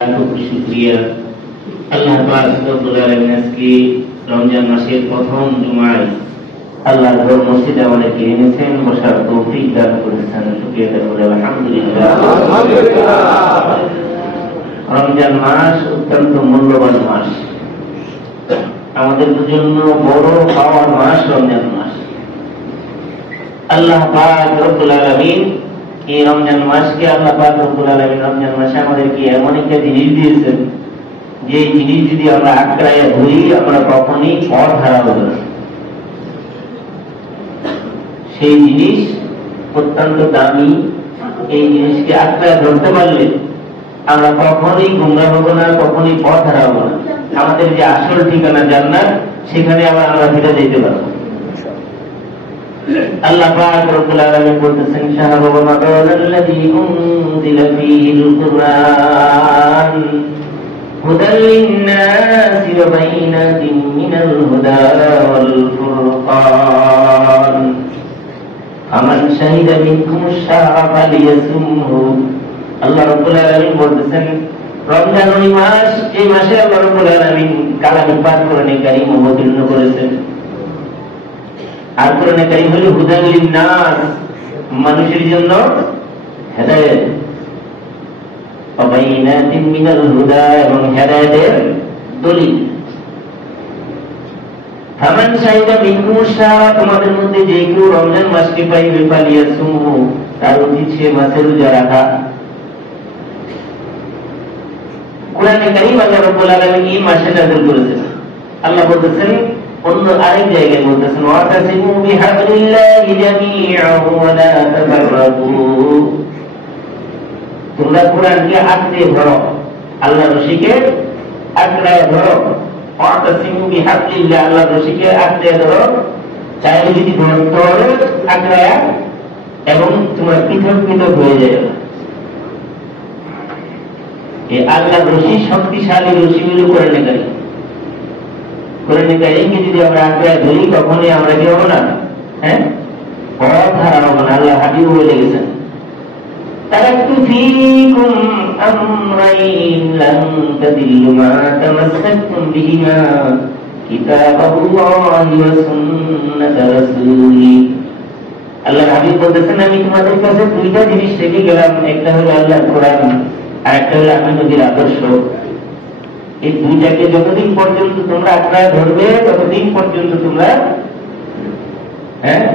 শুকরিয়া আল্লাহ পাক রব্বুল আলামিন আজকে রমজান মাসের প্রথম জুমায় আল্লাহর ঘর মসজিদে আমাদেরকে এনেছেন, বসার তৌফিক দান করেছেন। শুকরিয়া বলে আলহামদুলিল্লাহ। রমজান মাস অত্যন্ত মূল্যবান মাস, আমাদের জন্য বড় পাওয়ার মাস রমজান মাস। আল্লাহ পাক রব্বুল আলামিন এই রমজান মাসকে আল্লাহ পাক রব্বুল আলামিন রমজান মাসে আমাদেরকে এমন একটা জিনিস দিয়েছেন যে জিনিস যদি আমরা আঁকড়াইয়া ধরি আমরা কখনই পথ হারাবো না। সেই জিনিস অত্যন্ত দামি, এই জিনিসকে আঁকড়ায় ধরতে পারলে আমরা কখনই গুমরা হবো না, কখনই পথ হারাবো না। আমাদের যে আসল ঠিকানা জান্নাত, সেখানে আবার আমরা ফিরে যেতে পারবো। আল্লাহ পাক রব্বুল আলামিন বলতেছেন, শাহরু রমাদানাল্লাযী উনজিলা ফীহিল কুরআন হুদাল লিন-নাসি ওয়া বাইনাতিন মিনাল হুদা ওয়াল ফুরকান ফামান শাহিদা মিনকুমুশ শাহরা ফালিয়াসুমহু। আল্লাহ রাব্বুল আলামিন বলতেছেন, রমজান ওই মাস, এই মাসে আল্লাহ রাব্বুল আলামিন কালামে পাক কোরআনে কারীম অবতীর্ণ করেছেন। আর কোরআনে কারীম হলো হুদাল লিন-নাস, মানুষের জন্য হেদায়েত, ওয়া বাইনাতিন মিনাল হুদা, এবং হেদায়েতের দলিল। ফামান শাহিদা মিনকুমুশ শাহরা, তোমাদের মধ্যে যে কেউ রমজান মাসকে পাইবে ফালিয়াসুমহু, তার উচিত সে মাসে রোজা রাখা। কোরআনে কারীম আল্লাহ রাব্বুল আলামিন এই মাসে নাযিল করেছেন। আল্লাহ বলতেছেন অন্য আরেক জায়গায় বলতেছেন, ওয়াতাসিমু বিহাবলিল্লাহি জামিআন ওয়া লা তাফাররাকু, তোমরা কোরআনকে আঁকড়ে ধরো, আল্লাহর রশিকে আঁকড়ে ধরো। ওয়াতাসিমু বিহাবলিল্লাহ, আল্লাহর রশিকে আঁকড়ে ধরো, চাইলে যদি ধরতে পারো আঁকড়ে, এবং তোমরা পৃথক পৃথক হয়ে যাবে। এই আল্লাহর রশি শক্তিশালী রশি মিলে কোরআনে কারীম। কোরআনে কারীমকে যদি আমরা আঁকড়ে ধরি কখনোই আমরা কি হবো না, পথ হারাবো না। আল্লাহ হাবিব বলে গেছেন, তারাকতু ফীকুম আমরাইন লান তাদিল্লু মা তামাসসাকতুম বিহিমা কিতাবাল্লাহি ওয়া সুন্নাত রাসূলি। আল্লাহ হাবিব বলতেছেন, আমি তোমাদের কাছে দুইটা জিনিস রেখে গেলাম, একটা হলো আল্লাহর কোরআন, আর একটা হলো আমি নবীর আদর্শ। এই দুইটাকে যতদিন পর্যন্ত তোমরা আঁকড়ে ধরবে ততদিন পর্যন্ত তোমরা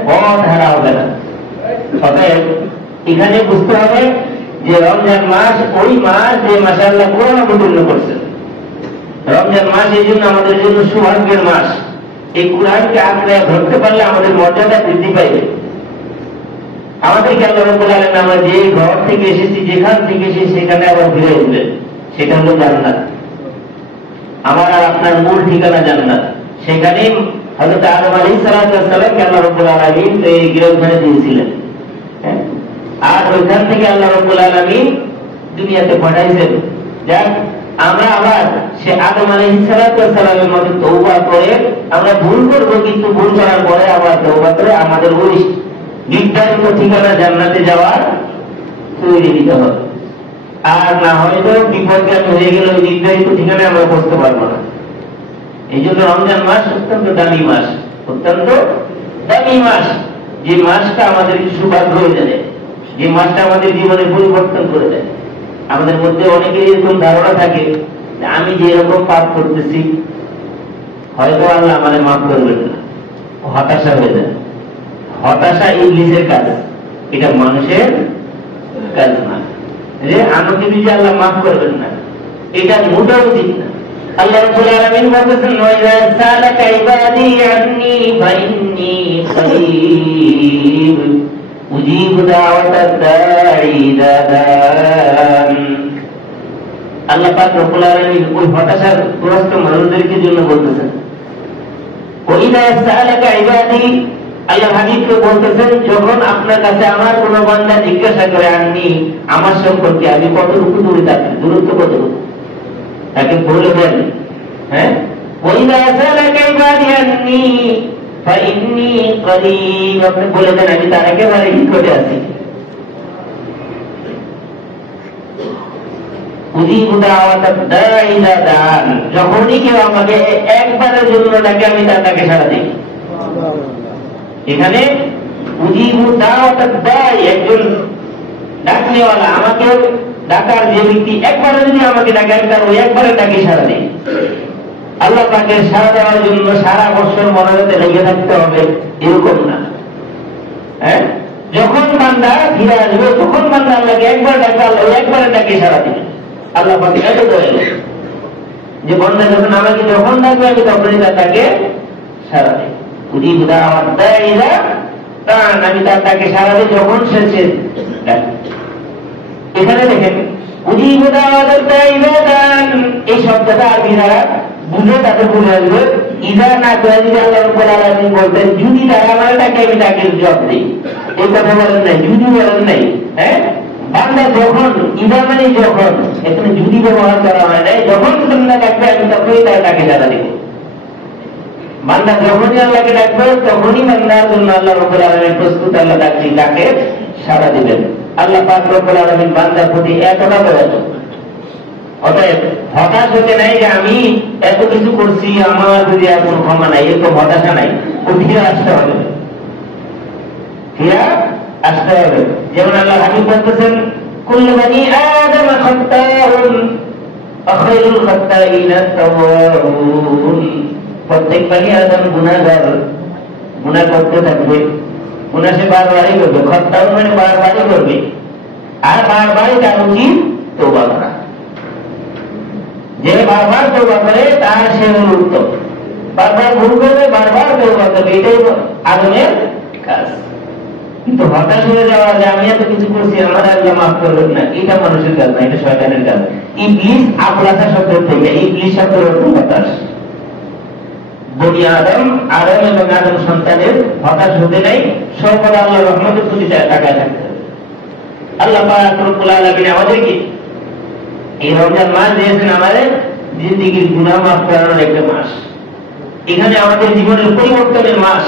পথ হারা হবে না। অতএব এখানে বুঝতে হবে যে রমজান মাস ওই মাস যে মাসে আল্লাহ কোরআন অবতীর্ণ করছেন। রমজান মাস এই জন্য আমাদের জন্য সৌভাগ্যের মাস। এই কোরআনকে আঁকড়ে ধরতে পারলে আমাদের মর্যাদা বৃদ্ধি পাইবে। আমাদেরকে আল্লাহ রাব্বুল আলামিন আমরা যে ঘর থেকে এসেছি, যেখান থেকে এসেছি, সেখানে আবার ফিরে উঠবেন, সেটা হলো জান্নাত। আমার আর আপনার মূল ঠিকানা জান্নাত। সেখানে হযরত আদম আলাইহিস সালামকে আল্লাহ রাব্বুল আলামিন এই গৃহস্থানে দিয়েছিলেন, আর ওইখান থেকে আল্লাহ রাব্বুল আলামিন দুনিয়াতে পাঠাইছেন। যাক, আমরা আবার সে আদম আলাইহিস সালামের মতো তওবা করে আমরা ভুল করব, কিন্তু ভুল করার পরে আবার তওবা করে আমাদের ওই নির্ধারিত ঠিকানা জান্নাতে যাওয়ার তৈরি দিতে হবে। আর না হয়তো বিপদগামী হয়ে গেলে ওই নির্ধারিত ঠিকানায় আমরা বসতে পারবো না। এই জন্য রমজান মাস অত্যন্ত দামি মাস, অত্যন্ত দামি মাস। যে মাসটা আমাদের সৌভাগ্য হয়ে যায়, যে মাসটা আমাদের জীবনে পরিবর্তন করে দেয়। আমাদের মধ্যে অনেকের এরকম ধারণা থাকে যে আমি যে এরকম পাপ করতেছি হয়তো আল্লাহ আমাদের মাফ করবেন না, হতাশা হয়ে যায়। হতাশা ইবলিসের কাজ, এটা মানুষের কাজ না। যে আমাকে যদি আল্লাহ মাফ করবেন না, এটা মোটেও উচিত না। আল্লাহ রাব্বুল আলামিন বলেছেন, ওয়াইযা সালাকা ইবাদি আন্নী ফাইন্নী করিব উজিবু দাওয়াতাদ দাঈ ইযা দাআন। আল্লাহ পাক রব্বুল আলামিন ওই হতাশাগ্রস্ত মানুষদেরকে জন্য বলতেছেন, ওয়াইযা সালাকা ইবাদি, আল্লাহ হাবিবকে বলতেছেন, যখন আপনার কাছে আমার কোন বান্দা জিজ্ঞাসা করে আননি আমার সম্পর্কে, আমি কতটুকু দূরে থাকি, দূরত্ব কতটুকু, তাকে বলে দেন। ওয়াইযা সালাকা ইবাদি আন্নী ফাইন্নী করিব, আপনি বলে দেন আমি তার একেবারে নিকটে আছি। যখনই কেউ আমাকে একবারের জন্য ডাকে আমি তাকে সাড়া দিই। এখানে একজন ডাকনেওয়ালা, আমাকে ডাকার যে ব্যক্তি একবারে যদি আমাকে ডাকে আমি তার ওই একবারে ডাকে সাড়া দিই। আল্লাহ পাকের সাড়া দেওয়ার জন্য সারা বছর মনোরতে লেগে থাকতে হবে এরকম না। হ্যাঁ, যখন বান্দা ফিরে আসবে তখন বান্দা আল্লাহকে একবার ডাকবে, আল্লাহ ওই একবারে ডাকে সাড়া দিবে। আল্লাহ পাকে এত করে যে বান্দা যখন আমাকে যখন ডাকবে আমি তখনই তাকে সাড়া দিই। আমি তাকে সারা দিই যখন সে ডাকে। এখানে দেখেন এই শব্দটা আরবিরা বুঝে তাদের বুঝে আসবে। ইদা না করে যদি আল্লাহ রাব্বুল আলামিন বলতেন যদি তারা আমার ডাকে আমি তাকে জবাব দিই, এই কথা বলেন নাই, যদি বলেন নাই। হ্যাঁ, বান্দা যখন, ইদা মানে যখন, এখানে যদি ব্যবহার করা হয় নাই, যখন বান্দা ডাকবে আমি তখনই তাকে সাড়া দিব। বান্দা যখনই আল্লাহকে ডাকবে তখনই বান্দার জন্য আল্লাহ রাব্বুল আলামিন প্রস্তুত, আল্লাহ তাকে সাড়া দিবেন। আল্লাহ পাক রব্বুল আলামিন বান্দার প্রতি এতটা দয়ালু। অতএব হতাশ হতে নাই যে আমি এত কিছু করছি, আমার যদি আর কোনো ক্ষমা নাই, এরকম হতাশা নাই। ফিরে আসতে হবে, ফিরে আসতে হবে। যেমন আল্লাহ হাবিব বলতেছেন কুল্লু বানি আদম খাত্তাউন ওয়া খায়রুল খাত্তাইনা আত-তাওয়াবুন। প্রত্যেক বানি আদম গুনাহগার, গুনাহ করতে থাকবে, গুনাহ সে বারবারই করবে। খাত্তাউন মানে বারবারই করবে, আর বারবারই তার উচিত তওবা করা। যে বারবার তওবা করে তার সে হল উত্তম। বারবার ভুল করবে, বারবার তওবা করবে, এটাই আদমের কাজ। কিন্তু হতাশ হয়ে যাওয়া যে আমি এত কিছু করছি, আমার আল্লাহ মাফ করবেন না, এটা মানুষের কাজ না, এটা শয়তানের কাজ। ইবলিস আবলাসা শব্দের থেকে, ইবলিস শব্দের অর্থ হতাশ। বনি আদম, আদম এবং আদম সন্তানের হতাশ হতে নাই, সর্বদা আল্লাহর রহমতের প্রতি তাকায় থাকতে হবে। আল্লাহ পাক রব্বুল আলামিন আমাদেরকে এই রমজান মাস দিয়েছেন আমাদের জিন্দেগির গুনাহ মাফ করানোর একটা মাস। এখানে আমাদের জীবনের পরিবর্তনের মাস।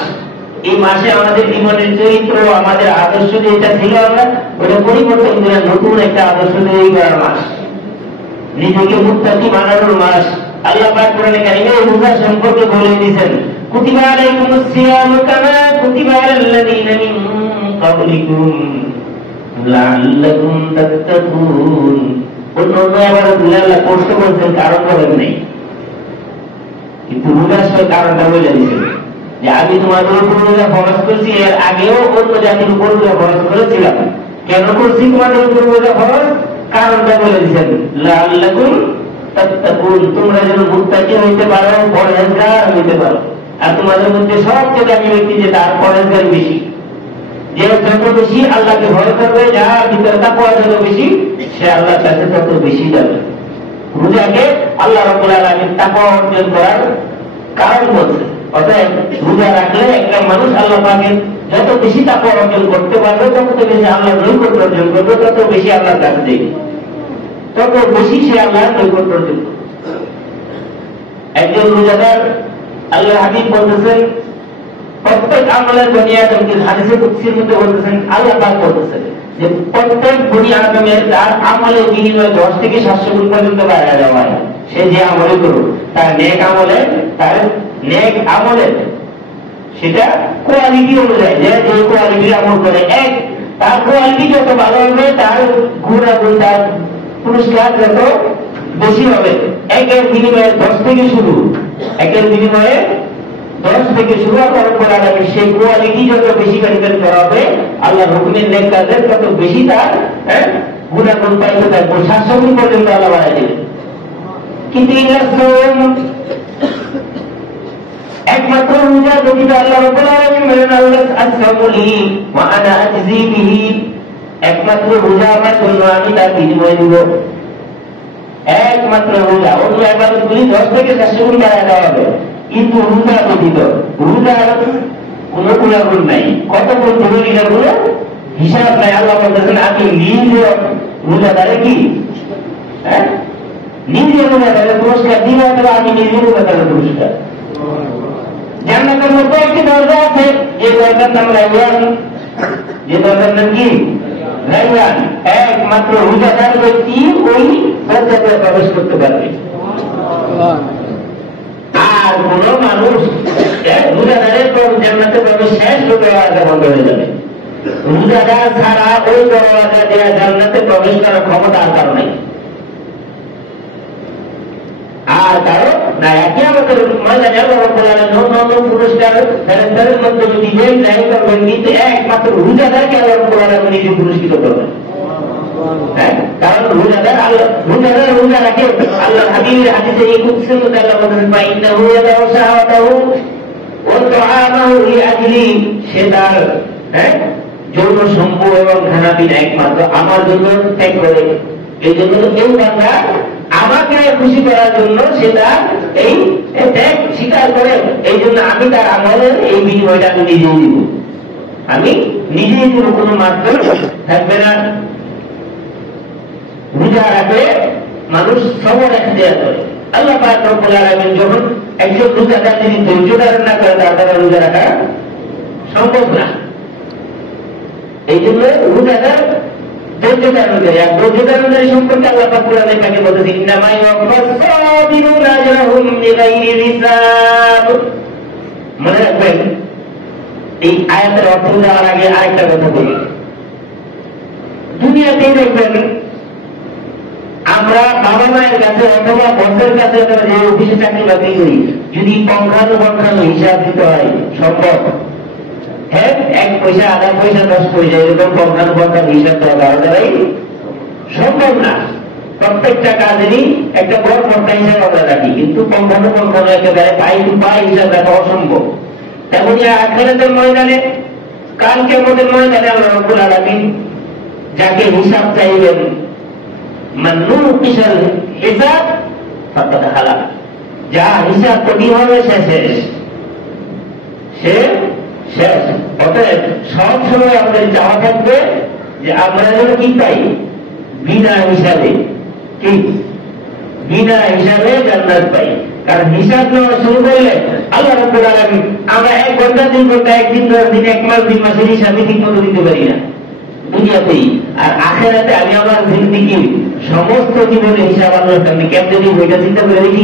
এই মাসে আমাদের জীবনের চরিত্র, আমাদের আদর্শ যেটা ছিল আমরা ওটা পরিবর্তন করে নতুন একটা আদর্শ তৈরি করার মাস, নিজেকে মুত্তাকি বানানোর মাস। আল্লাহ পাক কোরআনে কারিমে রোজা সম্পর্কে বলে দিয়েছেন কুতিবা আলাইকুমুস সিয়ামু কামা কুতিবা আলাল্লাযীনা মিন ক্বাবলিকুম লাআল্লাকুম তাত্তাকুন। অন্য আবার আল্লাহ কষ্ট করছেন, কারণ বলেন নাই, কিন্তু রোজার কারণটা বলে দিয়েছেন যে আমি তোমাদের উপর রোজা ফরজ করছি, এর আগেও অন্য জাতির উপর রোজা ফরজ করেছিলাম। কেন করছি তোমাদের উপর রোজা ফরজ? কারণটা বলে দিয়েছেন লাআল্লাকুম তাত্তাকুন, তোমরা যেন মুত্তাকি হইতে পারো, পরহেজগার হইতে পারো। আর তোমাদের মধ্যে সবচেয়ে দামি ব্যক্তি যে তার পরহেজগার বেশি, যে যত বেশি আল্লাহকে ভয় করবে, যার ভিতরে তাকওয়া যত বেশি, সে আল্লাহর কাছে তত বেশি যাবে। রোজাকে আল্লাহ রাব্বুল আলামিন তাকওয়া অর্জন করার কারণ বলছে। অতএব রোজা রাখলে একটা মানুষ আল্লাহ পাকের যত বেশি তাকওয়া অর্জন করতে পারবে, তত বেশি আল্লাহর নৈকট্য অর্জন করবে, তত বেশি আল্লাহর কাছে যাবে, তত বেশি সে আল্লাহর নৈকট্য অর্জন করবে। একজন রোজাদার, আল্লাহ হাবিব বলতেছেন প্রত্যেক আমলের বনি আদমকে, হাদিসে কুদসির মধ্যে বলতেছেন, আল্লাহ পাক বলতেছেন যে প্রত্যেক বনি আদমের তার আমলের বিনিময়ে 10 থেকে 700 গুণ পর্যন্ত বাড়া দেওয়া হয়। সে যে আমলে করুক, তার নেক আমলের সেটা কোয়ালিটি অনুযায়ী, যে কোয়ালিটির আমল করে, তার কোয়ালিটি যত ভালো হবে তার গুণাগুণ, তার পুরস্কার যত বেশি হবে। একের বিনিময়ে 10 থেকে শুরু, একের বিনিময়ে 10 থেকে শুরু করা যাবে। সেই কোয়ালিটি যত বেশি মেনটেন করা হবে, আল্লাহর হুকুমের নেক কাজের তত বেশি তার গুণাগুণ পাইতে থাকবে, 700 গুণ পর্যন্ত আল্লাহ বাড়াই দেবে। কিন্তু একমাত্র রোজা ব্যতীত আল্লাহ রাব্বুল আলামিন বলেন আল্লাহ আসসামুলি ওয়া আনা আজজি বিহি, একমাত্র রোজা আমার জন্য, আমি তার বিনিময় দিব। একমাত্র রোজা, অন্য ইবাদতগুলি 10 থেকে 700 গুণ বাড়ায় দেওয়া হবে, কিন্তু রোজা ব্যতীত, রোজার কোনো গুণাগুণ নাই। কত গুণ ধরে এগুলো হিসাব নাই। আল্লাহ বলতেছেন আমি নিজে রোজাদারে কি নিজে রোজাদারের পুরস্কার দিব, অথবা আমি নিজে রোজাদারের পুরস্কার। জান্নাতের মধ্যে একটি দরজা আছে, যে দরজার নাম রাইয়ান, যে দরজার নাম কি ভাইজান, একমাত্র রোজাদার ব্যক্তি ওই দরজাতে প্রবেশ করতে পারবে। আর কোন মানুষ রোজাদারের জান্নাতে প্রবেশ শেষ দরজা বন্ধ হয়ে যাবে। রোজাদার ছাড়া ওই দরজা দেওয়া জান্নাতে প্রবেশ করার ক্ষমতা আর কারো নেই। আর কারো না, একে আমাদের ময়দানে নতুন পুরস্কার ফেরেশতাদের মাধ্যমে দিবেন, ন্যায় করবেন, কিন্তু একমাত্র রোজাদারকে আল্লাহ রাব্বুল আলামিন নিজে পুরস্কৃত করবেন। কারণ রোজাদার রোজা রাখে। আল্লাহ হাবিবের হাদিসে এই কুদসির মধ্যে আল্লাহ বলেন, ফাইন্নাহু ইয়াদাউ শাহাওয়াতাহু ওয়া তুআমাহু লিআজলি, সে তার যৌন সম্ভোগ এবং খানাপিনা একমাত্র আমার জন্য ত্যাগ করে। এই জন্য কেউ বান্দা আমাকে খুশি করার জন্য সেটা এই ত্যাগ স্বীকার করে। এই জন্য আমি তার আমলের এই বিনিময়টা আমি নিজেই দিব, আমি নিজেই দিব, কোনো মাধ্যম থাকবে না। রোজা রাখলে মানুষ সবর এখতিয়ার করে। আল্লাহ পাক রব্বুল আলামিন যখন একজন রোজাদার যদি ধৈর্য ধারণ না করে, তার দ্বারা রোজা রাখা সম্ভব না। এই জন্য রোজাদার ধৈর্য ধারণ করে। আর ধৈর্য ধারণকারী সম্পর্কে আল্লাহ পাক কোরআনে পাকে বলেছেন, ইন্নামা ইউওয়াফাস সাবিরুনা আজরাহুম বিগাইরি হিসাব। মনে রাখবেন, এই আয়াতের অর্থ দেওয়ার আগে আরেকটা কথা বলি। দুনিয়াতেই দেখবেন আমরা বাবা মায়ের কাছে অথবা বসের কাছে অথবা যে অফিসে চাকরি বাকরি করি, যদি পঙ্খানুপঙ্খানু হিসাব দিতে হয় সম্ভব? হ্যাঁ, 1 পয়সা, আধা পয়সা, 10 পয়সা এরকম পঙ্খানুপঙ্খানু হিসাব দেওয়া কারো দ্বারাই সম্ভব না। প্রত্যেকটা কাজেরই একটা বড় পর্দা হিসাব আমরা রাখি, কিন্তু পঙ্খানুপঙ্খানু একেবারে পাই টু পাই হিসাব রাখা অসম্ভব। তেমনি আখিরাতের ময়দানে, কাল কিয়ামতের ময়দানে আল্লাহ রাব্বুল আলামিন যাকে হিসাব চাইবেন, মান্নুন কিসাল হিসাব ফাকাদ হালাক, যা হিসাব কঠিন হবে সে শেষ। অতএব সব সময় আমাদের চাওয়া থাকবে যে আমরা যেন কি পাই, বিনা হিসাবে, কি বিনা হিসাবে জান্নাত পাই। কারণ হিসাব নেওয়া শুরু করলে আল্লাহ রাব্বুল আলামিন আমরা 1 ঘন্টা 2 ঘন্টা 1 দিন 10 দিন 1 মাস 2 মাসের হিসাবে ঠিক মতো দিতে পারি না দুনিয়াতেই। আর আখিরাতে আমি আমার জিন্দেগির সমস্ত জীবনের হিসাব আল্লাহর সামনে কেমনে দিব, এটা চিন্তা করে দেখি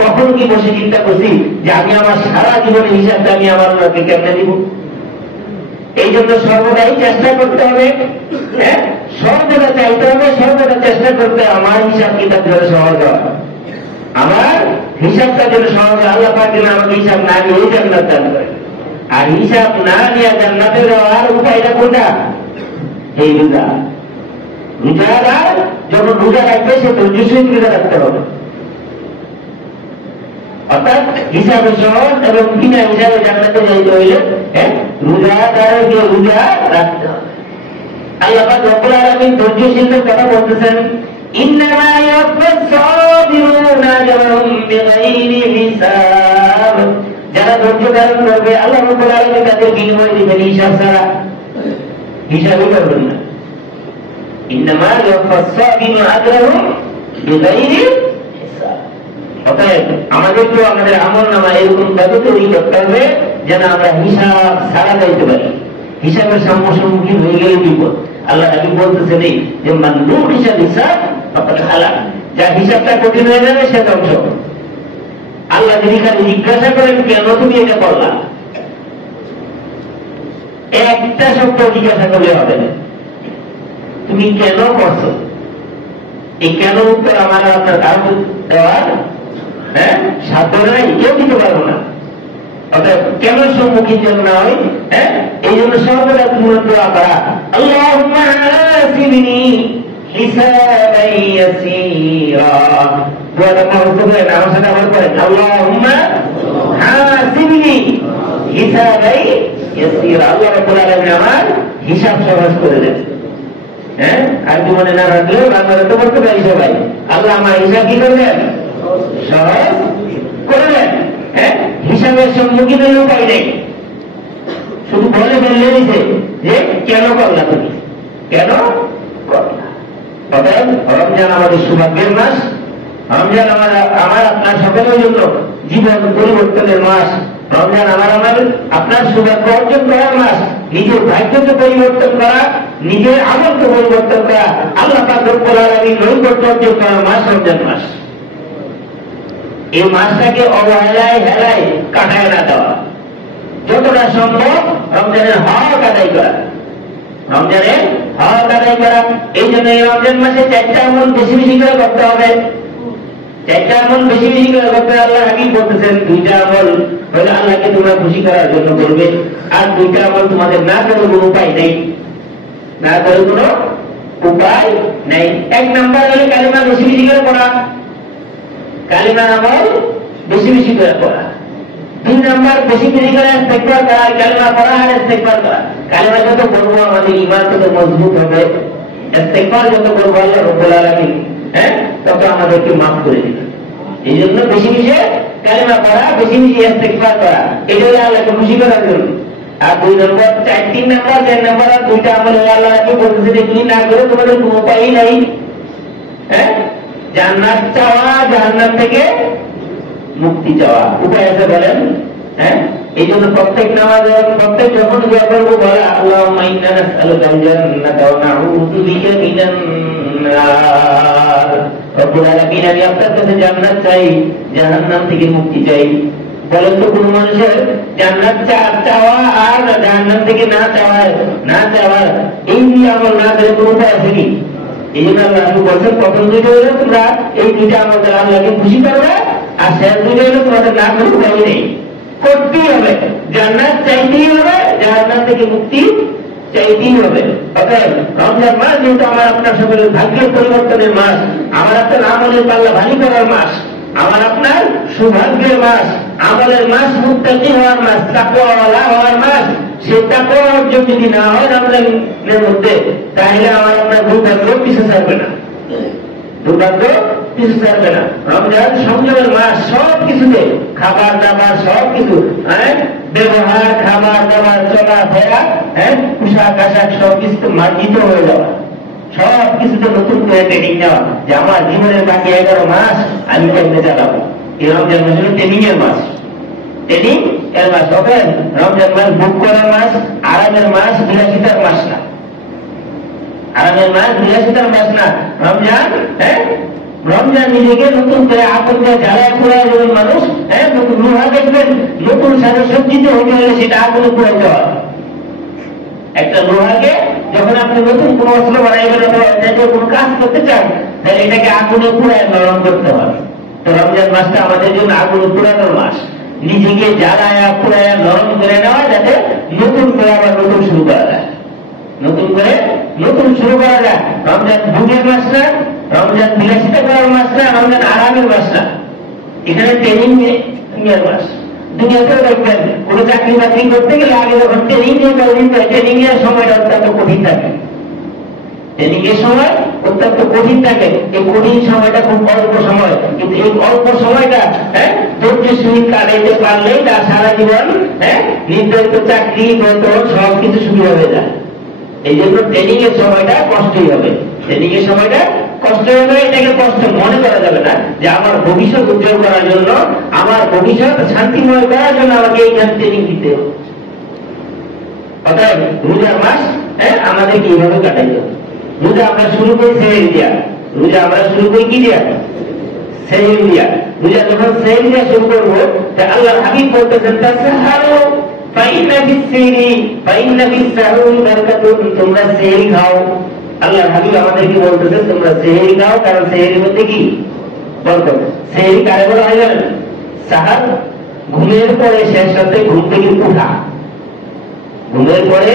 কখন কি বসে চিন্তা করছি যে আমি আমার সারা জীবনের হিসাবটা আমি আমার আল্লাহকে কেমনে দিব। এই জন্য সর্বদাই চেষ্টা করতে হবে, সর্বদা চাইতে হবে, সর্বদা চেষ্টা করতে আমার হিসাব কিতাব যেন সহজ হয়, আমার হিসাবটা যেন সহজ হয়। আল্লাহ পাক যেন আমাকে হিসাব না নিয়ে জান্নাত দান করে। আর হিসাব না নিয়ে জান্নাতে যাওয়ার উপায়টা কোনটা? এই রোজা। রোজাদার যখন রোজা রাখবে সে ধৈর্য সহিত রোজা রাখতে হবে, অর্থাৎ হিসাবে সহজ এবং বিনা হিসাবে জান্নাতে যাইতে হইলে রোজাদারকে রোজা রাখতে হবে। আল্লাহ পাক রব্বুল আলামিন ধৈর্যশীলদের কথা বলতেছেন, ইন্নামা ইউওয়াফাস সাবিরুনা আজরাহুম বিগাইরি হিসাব। যারা ধৈর্য ধারণ করবে আল্লাহ রাব্বুল আলামিন তাদের বিনিময় দিবেন হিসাব ছাড়া, হিসাবই করবেন না। ইন্নামা ইউওয়াফাস সাবিরুনা আজরাহুম বিগাইরি হিসাব। অতএব আমাদেরকে আমাদের আমলনামা এরকম ভাবে তৈরি করতে হবে যেন আমরা হিসাব ছাড়া যাইতে পারি। হিসাবের সম্মুখীন হয়ে গেলে বিপদ। আল্লাহ নবী বলতেছেন এই যে মান্নুন হিসাব ফাকাদ হালাক, যা হিসাবটা কঠিন হয়ে যাবে সে ধ্বংস। আল্লাহ যদি খালি জিজ্ঞাসা করেন কেন তুমি এটা করলা, একটা শব্দ জিজ্ঞাসা করলে হবে না, তুমি কেন করছো। এই কেন উত্তর আমার আপনার কারণ দেওয়ার সাধ্য নাই, কেউ দিতে পারবো না। অর্থাৎ কেন সম্মুখীন যেন না হয়, এই জন্য সর্বদা দোয়া করা, আল্লাহুম্মা হাসিবনি হিসাবান ইয়াসীরা। দোয়াটা মুখস্থ করেন, আমার সাথে আবার করেন, আল্লাহুম্মা হাসিবনি হিসাবান ইয়াসীরা। আল্লাহ রাব্বুল আলামিন আমার হিসাব সহজ করে দেন। আর জীবনে না রাখলেও বাংলাদেশে তো বলতে পারি সবাই, আল্লাহ আমার হিসাব কি করবেন, সহজ করবেন। হিসাবের সম্মুখীনের উপায় নেই, শুধু বলে ফেললে দিছে যে কেন করলা তুমি, কেন করলা। অতএব রমজান আমাদের সৌভাগ্যের মাস, রমজান আমার আপনার সকলের জন্য জীবন পরিবর্তনের মাস। রমজান আমার আপনার সৌভাগ্য অর্জন করার মাস, নিজের ভাগ্যকে পরিবর্তন করা, নিজের আমলকে পরিবর্তন করা, আল্লাহ পাক রব্বুল আলামিন নৈকট্য অর্জন করার মাস রমজান মাস। এই মাসটাকে অবহেলায় হেলায় কাটায় না দেওয়া, যতটা সম্ভব রমজানের হক আদায় করা, রমজানের হক আদায় করা। এই জন্য এই রমজান মাসে 4টা আমল বেশি বেশি করে করতে হবে, 4টা আমল বেশি বেশি করে করতে। আল্লাহ হাকিম বলতেছেন 2টা আমল হলে আল্লাহকে তোমরা খুশি করার জন্য করবে, আর 2টা আমল তোমাদের না করে কোনো উপায় নেই, না করে কোনো উপায় নেই। 1 নাম্বার হলে কালিমা বেশি বেশি করে পড়া, কালিমার আমল বেশি বেশি করে পড়া। 2 নাম্বার বেশি বেশি করে ইস্তেগফার করা, কালিমা পড়া আর ইস্তেগফার করা। কালিমা যত পড়বো আমাদের ঈমান তত মজবুত হবে, ইস্তেগফার যত করবো আল্লাহ রাব্বুল আলামিন তত আমাদেরকে মাফ করে দিবেন। এই জন্য বেশি বেশি কালিমা পড়া, বেশি বেশি ইস্তেগফার করা, এটা হলো আল্লাহকে খুশি করার জন্য। আর 2 নম্বর 3 নাম্বার আর 2টা আমল আল্লাহকে বলতেছে যে কি না করে তোমাদের কোনো উপায়ই নাই, জান্নাত চাওয়া, জাহান্নাম থেকে মুক্তি চাওয়া, উপায় আছে বলেন? এই জন্য প্রত্যেক নামাজ প্রত্যেক যখন দোয়া করবো বলা আল্লাহুম্মা ইন্না নাসআলুকাল জান্নাতা ওয়া নাউযু বিকা মিনান নার। রব্বুল আলামিন, আমি আপনার কাছে জান্নাত চাই, জাহান্নাম থেকে মুক্তি চাই। বলেন তো কোন মানুষের জান্নাত চাওয়া আর জাহান্নাম থেকে না চাওয়ার এই আমল না করে কোনো উপায় আছে কি? এই জন্য আল্লাহ বলছেন প্রথম 2টা হলো তোমরা এই 2টা আমল দ্বারা আল্লাহকে খুশি করবে, আর শেষ 2টা হলো তোমাদের না করে উপায় নেই, করতেই হবে। জান্নাত চাইতেই হবে, জাহান্নাম থেকে মুক্তি চাইতেই হবে। অতএব রমজান মাস যেহেতু আমার আপনার সকলের ভাগ্যের পরিবর্তনের মাস, আমার আপনার আমলের পাল্লা ভারী করার মাস, আমার আপনার সৌভাগ্যের মাস, আমলের মাস, মুত্তাকি হওয়ার মাস, তাকওয়াওয়ালা হওয়ার মাস। সেই তাকওয়া অর্জন যদি না হয় রমজানের মধ্যে, তাহলে আমার আপনার দুর্ভাগ্য পিছু ছাড়বে না, দুর্ভাগ্য পিছু ছাড়বে না। রমজান সংযমের মাস, সব কিছুতে খাবার দাবার সব কিছু, ব্যবহার, খাবার দাবার, চলাফেরা, পোশাক আশাক সব কিছু মার্জিত হয়ে যাওয়া, সব কিছুতে নতুন করে ট্রেনিং নেওয়া, যে আমার জীবনের বাকি 11 মাস আমি কেমনে চালাবো। এই রমজান মাস হল ট্রেনিং এর মাস, ট্রেনিং এর মাস। হবে রমজান মাস ভোগ করার মাস, আরামের মাস, বিলাসিতার মাস না, আরামের মাস, বিলাসিতার মাস না। রমজান রমজান নিজেকে নতুন করে আপন করে জ্বালায় পুরায় যাবেন মানুষ, নতুন লোহা দেখবেন, নতুন সাজে সজ্জিত হতে হলে সেটা আগুনে পুড়ে যাওয়া। একটা লোহাকে যখন আপনি নতুন কোন অস্ত্র বানাইবেন অথবা কোন কাজ করতে চান, তাহলে এটাকে আগুনে পুরায় নরম করতে হবে। তো রমজান মাসটা আমাদের জন্য আগুনে পুরানোর মাস, নিজেকে জ্বালায়া পুরায়া নরম করে নেওয়া, যাতে নতুন করে আবার নতুন শুরু করা যায়, নতুন করে নতুন শুরু করা যায়। রমজান ভোগের মাস না, রমজান বিলাসিতা করার মাস না, রমজান আরামের মাস না, এখানে ট্রেনিং এর মাস। দুনিয়াতেও দেখবেন কোন চাকরি বাকরি করতে গেলে আগে যখন ট্রেনিং নিয়ে করবেন, ট্রেনিং এর সময়টা অত্যন্ত কঠিন থাকে, ট্রেনিং এর সময় অত্যন্ত কঠিন থাকে। এই কঠিন সময়টা খুব অল্প সময়, কিন্তু এই অল্প সময়টা ধৈর্যের সহিত কাটাইতে পারলেই তার সারা জীবন নির্ধারিত চাকরি, বেতন সবকিছু সুবিধা হয়ে যায়। এই জন্য ট্রেনিং এর সময়টা কষ্টই হবে, ট্রেনিং এর সময়টা কষ্ট হবে। এটাকে কষ্ট মনে করা যাবে না, যে আমার ভবিষ্যৎ উজ্জ্বল করার জন্য, আমার ভবিষ্যৎ শান্তিময় করার জন্য আমাকে এইখানে ট্রেনিং দিতে হবে। অর্থাৎ রোজার মাস আমাদেরকে এইভাবে কাটাইতে হবে। রোজা আমরা শুরু করি সেহেরি দিয়া, রোজা আমরা শুরু করি কি দিয়া? সেহেরি দিয়া। রোজা যখন সেহেরি দিয়া শুরু করবো, আল্লাহ হাবিব বলতেছেন তাসাহারু ফাইন্না ফিস-সিহরি ফাইন্না ফিস-সাহুরি বারাকাতুন, তোমরা সেহেরি খাও। আল্লাহ হাবিব আমাদেরকে বলতেছেন তোমরা সেহেরি খাও, কারণ সেহেরির মধ্যে কি বরকত। সেহেরি কারে বলা হয় জানেন? সাহার, ঘুমের পরে শেষ রাতে ঘুম থেকে উঠা, ঘুমের পরে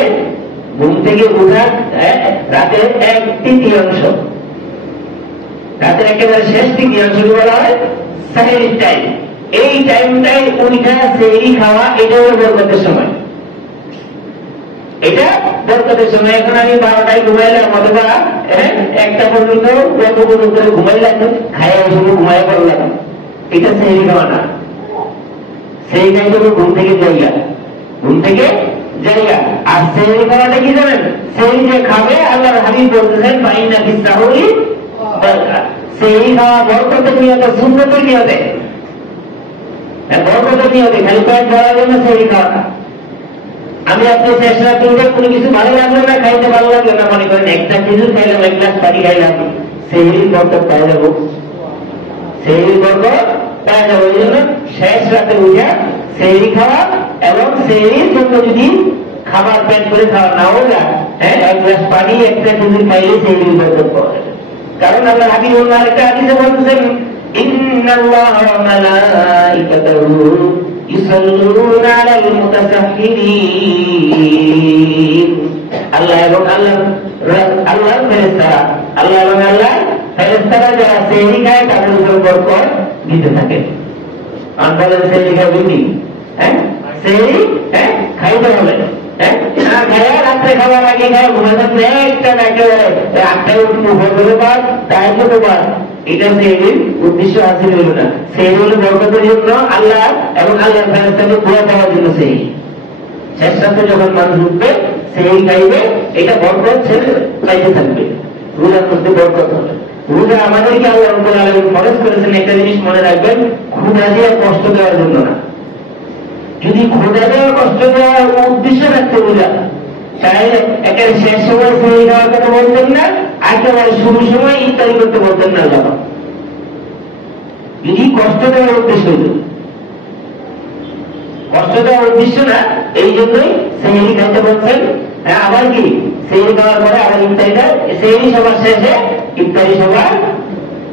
ঘুম থেকে উঠা, রাতের 1/3, রাতের একেবারে শেষ তৃতীয়াংশ বলা হয় সাহেরির টাইম। এই টাইমটাই উঠা সেহরি খাওয়া, এটা হলো বরকতের সময়, এটা বরকতের সময়। এখন আমি 12টায় ঘুমাইলাম অথবা 1টা পর্যন্ত করে ঘুমাইলাম, খাইয়া শুরু ঘুমাই পড়লাম, এটা সেহরি খাওয়া না। সেই টাইম ঘুম থেকে জায়গা, ঘুম থেকে জায়গা। আর সেহরি খাওয়াটা কি জানেন? সেহরি যে খাবে আল্লাহর হাবিব বলতেছেন ফাইন্না ফিস-সাহুরি বারাকাতুন, সেহরি খাওয়া বরকতের নিয়তে, সুন্নতের নিয়তে। বরকত নিয়তে খালি পেট ভরার জন্য সেহরি খাওয়া না। আমি আপনি শেষ রাতে উঠে কোনো কিছু ভালো লাগলো না, খাইতে ভালো লাগলো না, মনে করেন একটা খেজুর খাইলাম, এক গ্লাস পানি খাইলাম, সেহরির বরকত পাওয়া যাবো, সেহরির বরকত পাওয়া যাবো। এই জন্য শেষ রাতে উঠে সেহরি খাওয়া, এবং সেহরির জন্য যদি খাবার পেট করে খাওয়া নাও যায়, এক গ্লাস পানি একটা খেজুর খাইলে সেহরির বরকত পাওয়া যাবে। কারণ আল্লাহ হাবিবুল্লাহ আরেকটা হাদিসে বলতেছেন, ইন্নাল্লাহা ওয়া মালাইকাতাহু ইউসাল্লুনা আলাল মুতাসাহহিরিন। আল্লাহ এবং আল্লাহর ফেরেশতারা, আল্লাহ এবং আল্লাহর ফেরেশতারা যারা সেহরি খায় তাদের উপর বরকত দিতে থাকে। আমাদের সেহরি খায় বুঝি, সেহরি খাইতে হবে, না খায় রাত্রে খাবার আগে খায় ঘুমাতে একটা না একেবারে 8টায় উঠবো, ভোর বাদ তাই তো বাদ, এটা সেহরির উদ্দেশ্য হাসিল হইল না। সেহরি হলো বরকতের জন্য আল্লাহ এবং আল্লাহর ফেরেশতাকে দোয়া দেওয়ার জন্য সেহরি। শেষ রাতে যখন মানুষ উঠবে সেহরি খাইবে, এটা বরকত ছেড়ে পাইতে থাকবে, রোজার মধ্যে বরকত হবে। রোজা আমাদেরকে আল্লাহ রাব্বুল আলামিন ফরজ করেছেন, একটা জিনিস মনে রাখবেন, ক্ষুধা দিয়ে কষ্ট দেওয়ার জন্য না। যদি ক্ষুধা দেওয়া কষ্ট দেওয়ার উদ্দেশ্য রাখতে রোজা, তাহলে একেবারে শেষ সময় সেহরি খাওয়ার কথা বলতেন না, একেবারে শুরু সময় ইফতারি করতে বলতেন না আল্লাহ। যদি কষ্ট দেওয়ার উদ্দেশ্য হইত, কষ্ট দেওয়ার উদ্দেশ্য না, এই জন্যই সেহরি খাইতে বলছেন। আবার কি সেহরি খাওয়ার পরে আবার ইফতারিটা, সেহরি সবার শেষে ইফতারি সবার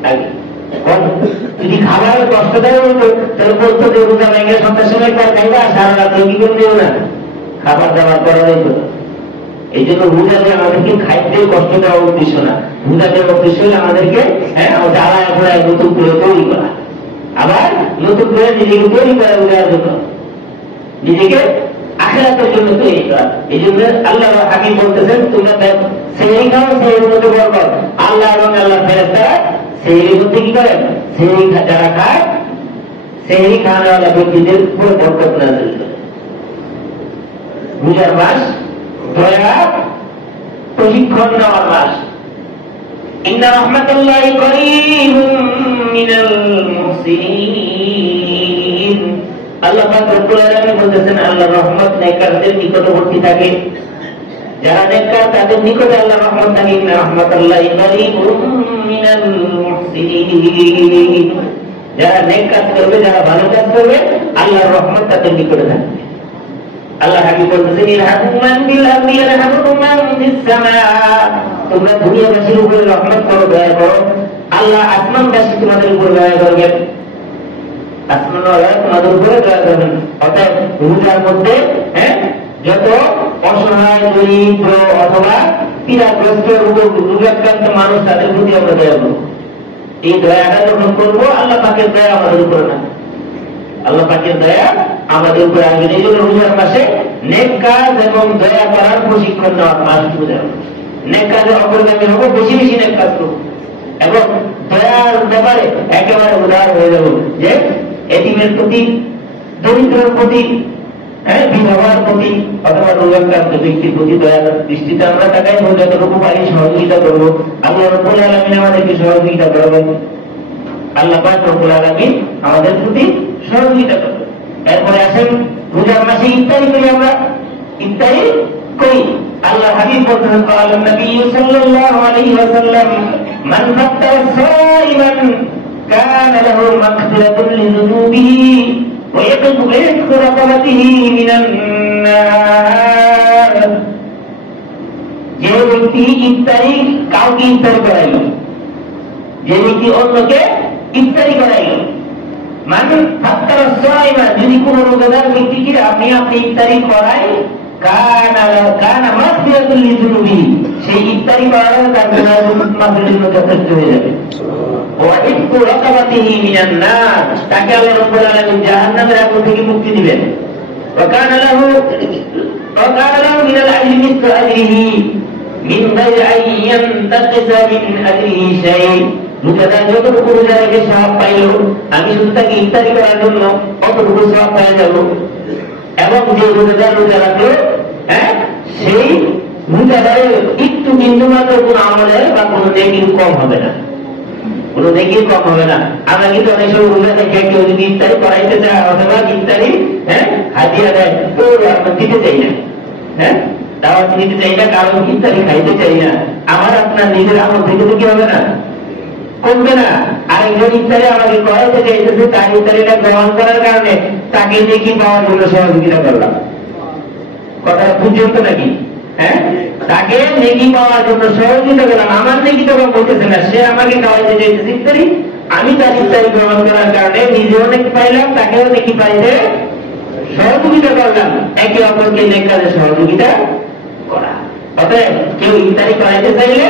আগে। যদি খাবার কষ্ট দেওয়া হতো তাহলে বলতো যে রোজা ভেঙে সন্ধ্যার সময় পর খাইবা, সারা রাত কি করে দেবো না, খাবার দাবার করা হইতো। এই জন্য রোজাকে আমাদেরকে খাইতে কষ্ট দেওয়ার উদ্দেশ্য না, রোজা দেওয়ার উদ্দেশ্য হলে আমাদেরকে জ্বালায় ঘোড়ায় নতুন করে তৈরি করা, আবার নতুন করে নিজেকে তৈরি করা, রোজার জন্য নিজেকে আখিরাতের জন্য তৈরি করা। এই জন্য আল্লাহ হাকিম বলতেছেন, তোমরা সেহরি খাও, সেহরির মধ্যে বরকত। আল্লাহ এবং আল্লাহর ফেরেশতারা সেহরির মধ্যে কি করেন, সেহরি যারা খায়, সেহরি খাওয়ানোওয়ালা ব্যক্তিদের উপর বরকত নাযিল করেন। রোজার মাস দয়া প্রশিক্ষণ নেওয়ার মাস। ইন্না রাহমাতাল্লাহি করিবুম মিনাল মুহসিনিন। আল্লাহ পাক রব্বুল আলামিন বলতেছেন, আল্লাহর রহমত নেককারদের নিকটবর্তী থাকে, যারা নেককার তাদের নিকটে আল্লাহর রহমত থাকে। ইন্না রাহমাতাল্লাহি করিবুম মিনাল মুহসিনিন। যারা নেক কাজ করবে, যারা ভালো কাজ করবে, আল্লাহর রহমত তাদের নিকটে থাকবে। আল্লাহ হাবিব বলতেছেন, ইরহামু মান ফিল আরদি ইয়ারহামুকুম মান ফিস সামা। তোমরা দুনিয়াবাসীর উপরে রহমত করো, দয়া করো, আল্লাহ আসমানবাসী তোমাদের উপর দয়া করবেন, আসমানওয়ালা তোমাদের উপরে দয়া করবেন। অর্থাৎ রোজার মধ্যে যত অসহায়, দরিদ্র অথবা পীড়াগ্রস্ত, রোগাক্রান্ত মানুষ, তাদের প্রতি আমরা দয়া করবো। এই দয়াটা যখন করবো, আল্লাহ পাকের দয়া আমাদের উপরে না, আল্লাহ পাকের দয়া আমাদের উপরে আসবে। এই জন্য রোজার মাসে নেক কাজ এবং দয়া করার প্রশিক্ষণ নেওয়ার মাস রোজার। নেক কাজে অগ্রগামী হবো, বেশি বেশি নেক কাজ করবো, এবং দয়ার ব্যাপারে একেবারে উদার হয়ে যাবো, যে এতিমের প্রতি, দরিদ্রের প্রতি, বিধবার প্রতি, অথবা রোগাক্রান্ত ব্যক্তির প্রতি দয়ার দৃষ্টিতে আমরা তাকাই, যতটুকু পারি সহযোগিতা করবো। আল্লাহ রাব্বুল আলামিন আমাদেরকে সহযোগিতা করবেন, আল্লাহ পাক রব্বুল আলামিন আমাদের প্রতি সহযোগিতা করবেন। এরপরে আসেন রোজার মাসে ইফতারি করি, আমরা ইফতারি করি। আল্লাহ হাবিব বলতেছেন, ক্বালা নবী সাল্লাল্লাহু আলাইহি ওয়াসাল্লাম, মান ফাত্তারা সাইমান কানা লাহু মাগফিরাতুন লিযুনুবিহি ওয়া ইয়াকফু রাকাবাতিহি মিনান নার। যে ব্যক্তি ইফতারি, কাউকে ইফতারি করাইল, যে ব্যক্তি অন্যকে ইফতারি করাইল, মানে ফাত্তারা সাইমান, যদি কোন রোজাদার ব্যক্তিকে আপনি ইফতারি করাই, কানা মাগফিরাতুন লিযুনুবিহি, সেই ইফতারি করার তার গুনাহ মাফের জন্য যথেষ্ট হয়ে যাবে। ওয়া ইয়াকফু রাকাবাতিহি মিনান নার, তাকে আল্লাহ রাব্বুল আলামিন জাহান্নামের আগুন থেকে মুক্তি দিবেন। ওয়া কানা লাহু মিনাল আজরি মিসলু আজরিহি মিন গায়রি আন ইয়ানতাকিসা মিন আজরিহি শাই। রোজাদার যতটুকু রোজা রেখে সওয়াব পাইল, আমি শুধু তাকে ইফতারি করার জন্য অতটুকু সওয়াব পেয়ে যাব। এবং যে রোজাদার রোজা রাখলো, সেই রোজাদারের একটু বিন্দু মাত্র কোন আমলে বা কোন নেকি কম হবে না। কোনো নেকি কম হবে না। আমরা কিন্তু অনেক সময় রোজা দেখে কেউ যদি ইফতারি করাইতে চায় অথবা ইফতারি হাজিয়া দেয় তো আমরা দিতে চাই না, দাওয়াত দিতে চাই না, কারণ ইফতারি খাইতে চাই না। আমার আপনার নিজের আমল থেকে তো কি হবে না, কমবে না। আরেকজন ইফতারি আমাকে করাইতে চাইতেছে, তার ইফতারিটা গ্রহণ করার কারণে তাকে নেকি পাওয়ার জন্য সহযোগিতা করলাম। কথা বুঝছো নাকি? তাকে নেকি পাওয়ার জন্য সহযোগিতা করলাম। আমার নেকি তো বলতেছে না, সে আমাকে খাওয়াইতে চাইতেছে ইফতারি, আমি তার ইফতারি গ্রহণ করার কারণে নিজেও নেকি পাইলাম, তাকেও নেকি পাইতে সহযোগিতা করলাম। একে অপরকে নেক কাজে সহযোগিতা করা। অতএব কেউ ইফতারি করাইতে চাইলে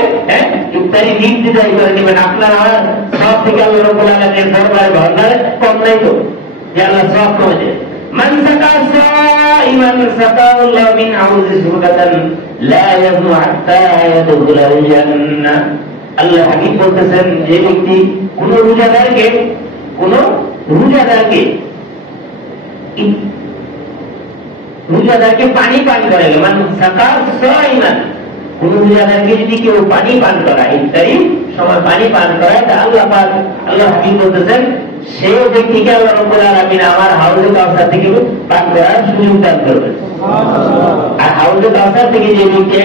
ইফতারি নির্দিদারি করে নেবেন। আপনার আমার সব থেকে আল্লাহ রাব্বুল আলামিনের দরবারে ভান্ডারে কম নাই তো, যে আল্লাহ সব কমে দেয়। মান সাকা সাইমান সাকাল্লাহু মিন আউজি সুরকাতান লা ইয়াজু হাত্তা ইয়াদখুলাল জান্নাহ। আল্লাহ হাকিম বলতেছেন, যে ব্যক্তি কোন রোজাদারকে পানি পান করে, মান সাকা সাইমান, কোন রোজাদারকে যদি কেউ পানি পান করা, ইফতারি সময় পানি পান করায়, তা আল্লাহ হাকিম বলতেছেন সে ব্যক্তিকে আল্লাহ রাব্বুল আলামিন আমার হাউজে কাউসার থেকে পান করার সুযোগ দান করবেন। আর হাউজে কাউসার থেকে যে ব্যক্তি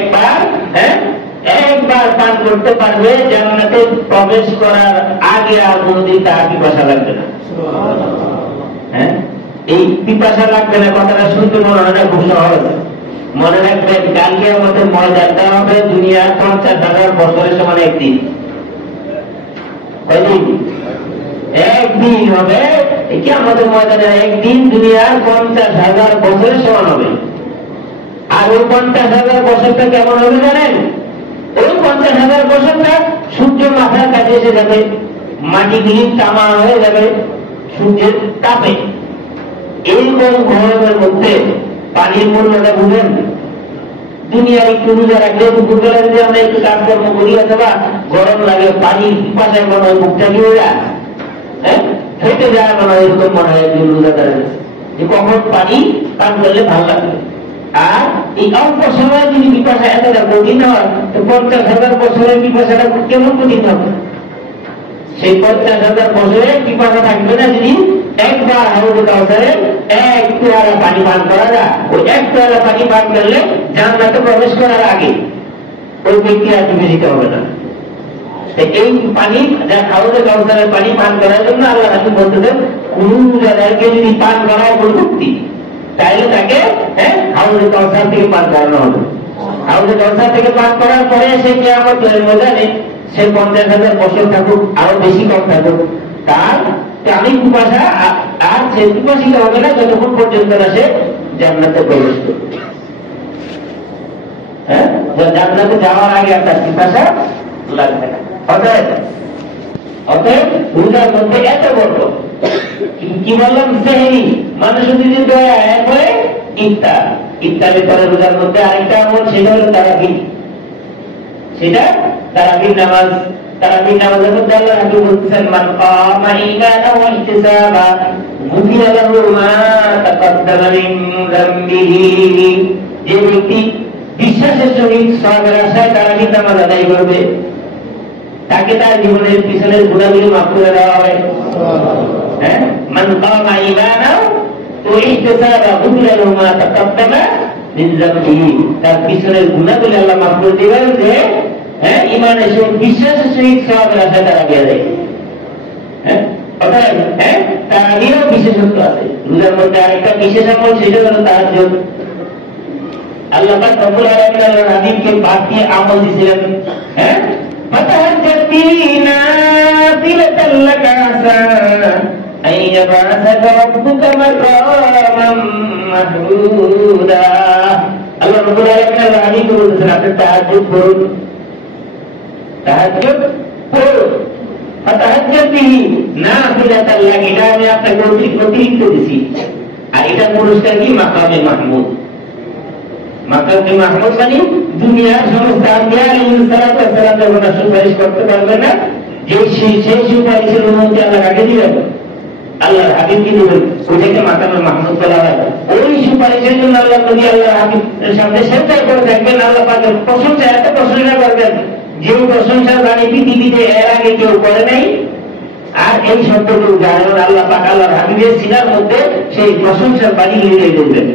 একবার পান করতে পারবে, জান্নাতে প্রবেশ করার আগে আর কোনদিন তার পিপাসা লাগবে না। এই পিপাসা লাগবে না কথাটা শুনতে মনে হয় না খুব সহজ। মনে রাখবেন, কালকে আমাদের মর্যাদা হবে দুনিয়ার 50,000 বছরের সমান একদিন। একদিন হবে কি আমাদের মর্যাদা, একদিন দুনিয়ার 50,000 বছরের সমান হবে। আর ওই 50,000 বছরটা কেমন হবে জানেন? ওই 50,000 বছরটা সূর্য মাথার কাছে এসে যাবে, মাটিগুলি তামা হয়ে যাবে সূর্যের তাপে। এইরকম গরমের মধ্যে পানির মূল্যটা বুঝেন? দুনিয়ার একটু রোজা রাখলে দুপুরবেলা যদি আমরা একটু কাজকর্ম করি অথবা গরম লাগে, পানির পিপাসায় মনে হয় মুখটা কি হয়ে যায়, ফেটে যায় মনে হয়, এরকম মনে হয় একজন রোজাদারের যে কখন পানি পান করলে ভালো লাগবে। আর এই অল্প সময় যদি পিপাসা এতটা কঠিন হয়, তো 50,000 বছরের পিপাসাটা কেমন কঠিন হবে? সেই 50,000 বছরে পিপাসা থাকবে না যদি একবার হাউজে কাউসারে এক পেয়ালা পানি পান করা যায়। ওই এক পেয়ালা পানি পান করলে জান্নাতে প্রবেশ করার আগে ওই ব্যক্তি আর ডুবে যেতে হবে না। এই পানি, যা হাউজে কাউসারের পানি পান করার জন্য আল্লাহ রাসূল বলতেছেন, কোন জায়গাকে যদি পান করায় কোন ব্যক্তি, তাহলে তাকে হাউজে কাউসার থেকে পান করানো হবে। হাউজে কাউসার থেকে পান করার পরে সে কিয়ামতের ময়দানে সে 50,000 বছর থাকুক, আরো বেশি কম থাকুক, তার পানি পিপাসা আর সে পিপাসিত হবে না যতক্ষণ পর্যন্ত না সে জান্নাতে প্রবেশ করবে। জান্নাতে যাওয়ার আগে আর তার পিপাসা লাগবে না। অতএব রোজার মধ্যে এত বড় কি বললাম, সেহরি মানুষ যদি দয়া করে ইফতার, ইফতারের পরে রোজার মধ্যে আরেকটা আমল, সেটা হলো তারাবি। সেটা তারাবির নামাজ। তারাবির নামাজের মধ্যে আল্লাহ হাকিম বলতেছেন, মান কামা ঈমানান ওয়া ইহতিসাবা গুফিরা লাহু মা তাকাদ্দামা মিন যামবিহি। যে ব্যক্তি বিশ্বাসের সহিত সওয়াবের আশায় তারাবির নামাজ আদায় করবে, তাকে তার জীবনের পিছনের গুনাহগুলো মাফ করে দেওয়া হয়। মান কামা ঈমানান ওয়া ইহতিসাবা গুফিরা লাহু মা তাকাদ্দামা মিন যামবিহি। তার পিছনের গুনাহগুলো আল্লাহ মাফ করে দিবেন, যে ইমানের সহিত বিশ্বাসের সহিত সওয়াবের আশায় তারাবি আদায়। অর্থাৎ তারাবিরও বিশেষত্ব আছে। রোজার মধ্যে আরেকটা বিশেষ আমল, সেটা হলো তাহাজ্জুদ। আল্লাহ পাক রব্বুল আলামিন আল্লাহর হাবিবকে বাদ দিয়ে আমল দিয়েছিলেন, ফাতাহাজ্জাদ বিহি নাফিলাতান লাকা আসা আন ইয়াবআসাকা রাব্বুকা মাকামান মাহমুদা। আল্লাহ রব্বুল আলামিন আল্লাহর হাবিবকে বলেছেন, আপনি তাহাজ্জুদ করুন, তাহাজ্জুদ করুন। ফাতাহাজ্জাদ বিহি নাফিলাতান লাকা, এটা আমি আপনাকে অতিরিক্ত দিছি। আর এটা পুরস্কার কি? মাকামে মাহমুদ। মাকামে মাহমুদ মানে দুনিয়ার সমস্ত আম্বিয়া আলাইহিস সালাতু ওয়াস সালাম যখন সুপারিশ করতে পারবে না, যে সেই সুপারিশের অনুমতি আল্লাহ কাকে দিবেন? আল্লাহর হাবিবকে দিবেন। ওইটাকে মাকামে মাহমুদ বলা হয়। ওই সুপারিশের জন্য আল্লাহ নবী আল্লাহর হাবিবের সামনে সেজদা করে থাকবেন, আল্লাহ পাকের প্রশংসা এত প্রশংসা করবেন যে প্রশংসার বাণী পৃথিবীতে এর আগে কেউ করে নাই, আর এই শব্দ কেউ জানে না। আল্লাহ পাক আল্লাহর হাবিবের সিনার মধ্যে সেই প্রশংসার বাণী লিখে দিলেন,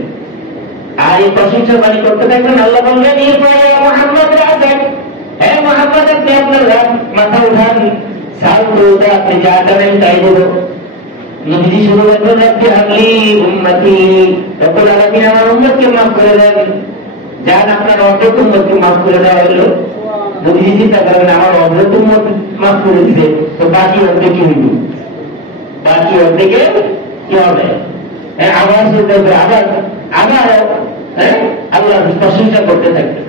আর এই প্রশংসার বাণী করতে থাকবেন। আল্লাহ বললেন, এরপরে মুহাম্মদ রাসূল, হে মুহাম্মদ আপনি আপনার মাথা উঠান, সাল তো আপনি যা করেন তাই দেব। নবীজি শুরু করলেন, রব্বি হাবলি উম্মতি, রব্বুল আলামিন আমার উম্মতকে মাফ করে দেন। যান আপনার অর্ধেক উম্মতকে মাফ করে দেওয়া হলো। নবীজি চিন্তা করেন, আমার অর্ধেক উম্মত মাফ করে দিতে, তো বাকি অর্ধেক কি হইল? বাকি অর্ধেকে কি হবে? আবার আবার আল্লাহ প্রশংসা করতে থাকবে।